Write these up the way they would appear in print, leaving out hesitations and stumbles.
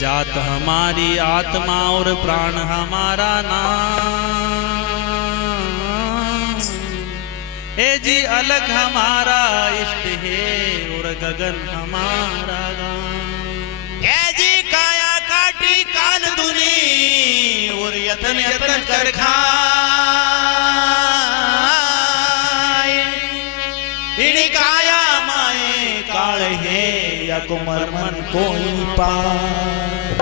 जात हमारी आत्मा और प्राण हमारा नाम। हे जी अलग हमारा इष्ट है और गगन हमारा गान। हे जी काया काटी कान दुनी और यतन यतन कर खाए। इनी काया माए काल है या कुमर मन कोई पार।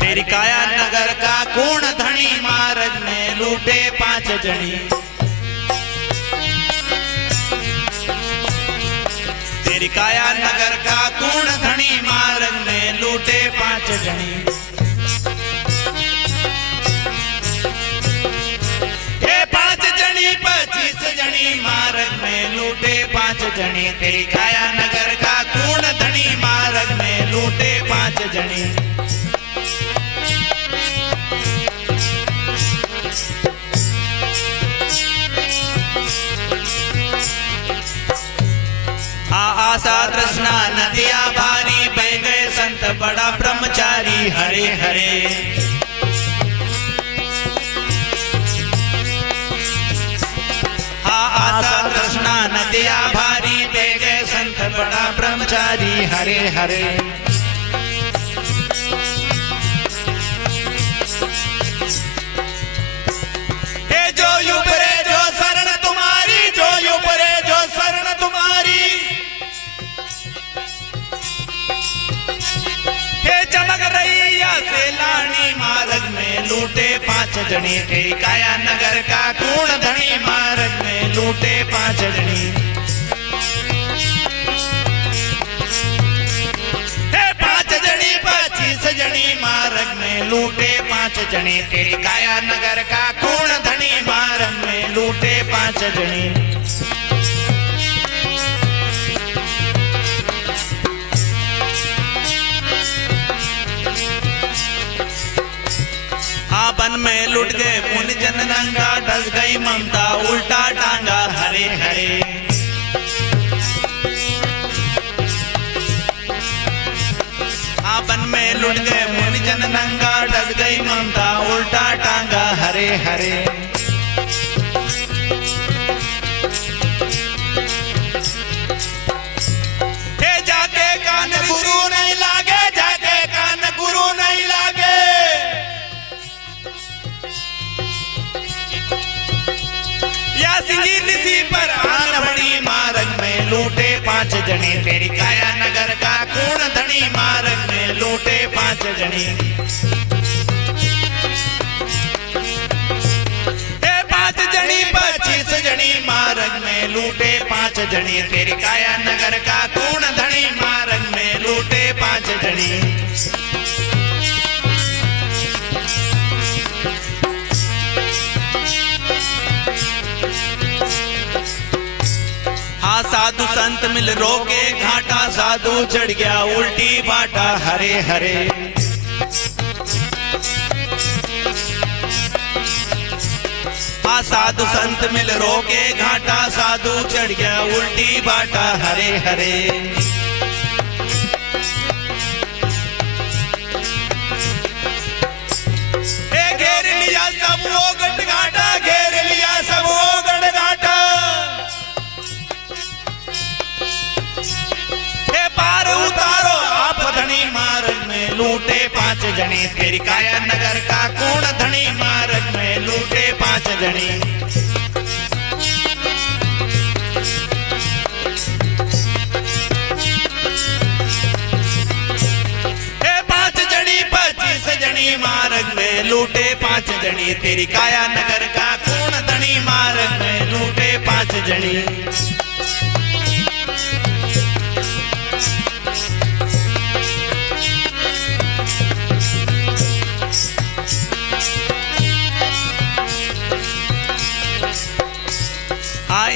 तेरी काया नगर का कौन धनी मार्ग में लूटे 5 जनी। तेरी काया नगर का कौन धनी मार्ग में लूटे 5 जनी। ये 5 जनी 25 जनी मार्ग में लूटे 5 जनी। तेरी काया नगर का कौन धनी मार्ग में लूटे 5 जनी। आशा तृष्णा नदिया भारी बह गए संत बड़ा ब्रह्मचारी हरे हरे। आशा तृष्णा नदिया भारी बह गए संत बड़ा ब्रह्मचारी हरे हरे। हे जो युपरे जो शरण तुम्हारी, जो युपरे जो शरण तुम्हारी। चमक रही या से लानी मार्ग में लूटे 5 जनी। तेरी काया नगर का कौन धनी मार्ग में लूटे 5 जनी। हे 5 जनी 25 जनी मार्ग में लूटे 5 जनी। तेरी काया नगर का कौन धनी मार्ग में लूटे 5 जनी। वन में लुट गए मुनि जन रंगा, डस गई ममता उल्टा टांगा हरे हरे। वन में लुट गए मुनि जन रंगा, डस गई ममता उल्टा टांगा हरे हरे। हे जाके कान गुरु नहीं लागे, जाके कान गुरु नहीं लागे। या सिंगी निसी पर आन बड़ी मार्ग में लूटे 5 जनी। तेरी काया नगर का कौन धनी मार्ग में लूटे 5 जनी। हे 5 जनी 25 जनी मार्ग में लूटे 5 जनी। तेरी काया नगर का कौन धनी मार्ग में लूटे 5 जनी। साधु संत मिल रोके घाटा, साधु चढ़ गया उल्टी बाटा हरे हरे। साधु संत मिल रोके घाटा, साधु चढ़ गया उल्टी बाटा हरे हरे। घेर लिया सब वो गट घाटा, घेर लिया सब वो गट घाटा। उतारो आप धनी मार्ग में लूटे 5 जनी। तेरी काया नगर का कौन धनी मार्ग में लूटे 5 जनी। हे 5 जनी 25 जनी मार्ग में लूटे 5 जनी। तेरी काया नगर का कौन धनी मार्ग में लूटे 5 जनी।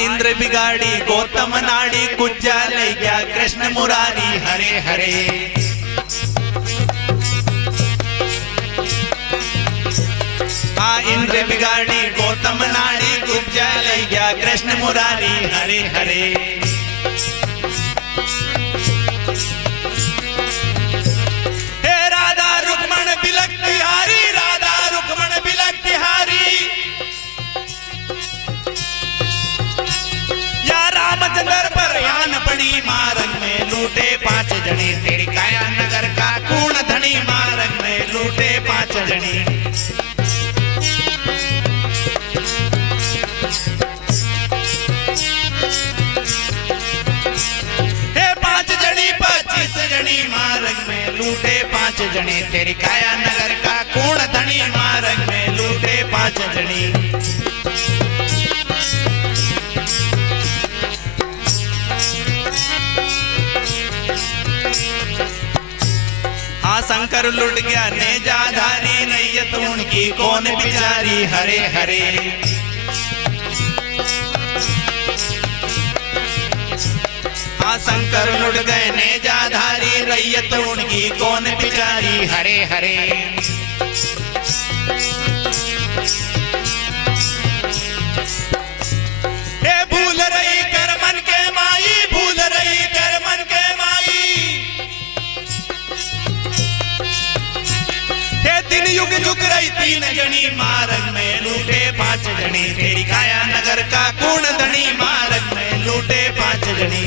इंद्र बिगाड़ी गौतम नाड़ी, कुज्जा ले गया कृष्ण मुरारी हरे हरे। इंद्र बिगाड़ी गौतम नाड़ी उपजा लई गया कृष्ण मुरारी हरे हरे। हे राधा रुक्मण बिलक बिहारी, राधा रुक्मण बिलक बिहारी। या रामचंद्र पर यान पड़ी मार्ग में लूटे 5 जने तेरी काया नगर का कूण धनी मार्ग में लूटे 5 जने। हे 5 जनी 25 जनी मार्ग में लूटे 5 जने तेरी काया नगर का कूण धनी मार्ग में लूटे 5 जनी। शंकर लुट गया नेजाधारी नैयत उनकी कौन बिचारी हरे हरे। हाँ शंकर लुट गए नेजाधारी रैयत उनकी कौन बिचारी हरे हरे। हे भूल रही कर मन के माई, भूल रही कर मन के माई। तीन युग झुक रही 3 जनी मार्ग में लूटे 5 जनी तेरी काया नगर का कूण धनी मार्ग में लूटे 5 जनी।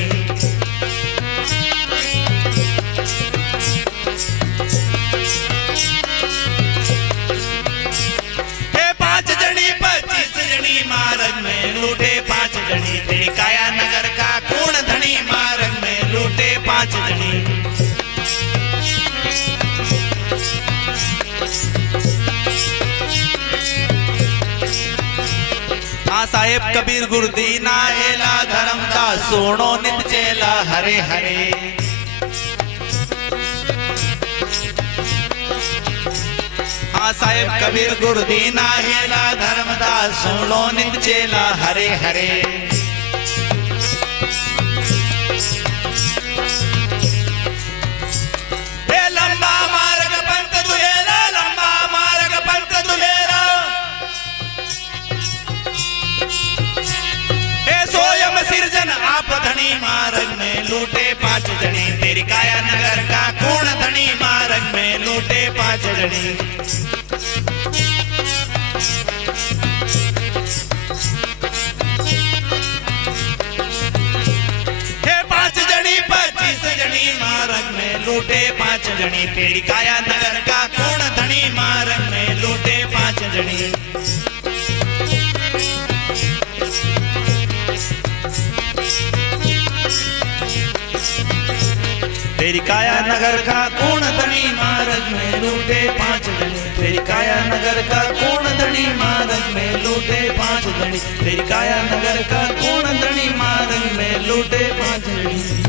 हे 5 जनी 25 जनी मार्ग में लूटे 5 जनी तेरी काया नगर का कूण धनी मार्ग में लूटे 5 जनी। साहेब कबीर गुरुदीना हेला धर्मदास सोनो नित चेला हरे हरे। हाँ साहेब कबीर गुरुदीना हेला धर्मदास सोनो नित चेला हरे हरे। हे लंबा मार्ग पंथ दुहेरा, लंबा मार्ग पंथ दुहेरा। सोयम सिरजन आप धनी मार्ग में लूटे 5 जने तेरी काया नगर का कूण धनी मार्ग में लूटे 5 जने। हे 5 जनी 25 जनी मार्ग में लूटे 5 जनी तेरी काया नगर का कूण धनी मार्ग में लूटे 5 जनी। तेरी काया नगर का कूण धनी मार्ग में लूटे 5 जने तेरी काया नगर का कूण धनी मार्ग में लूटे 5 जने तेरी काया नगर का कूण धनी मार्ग में लूटे 5 जने।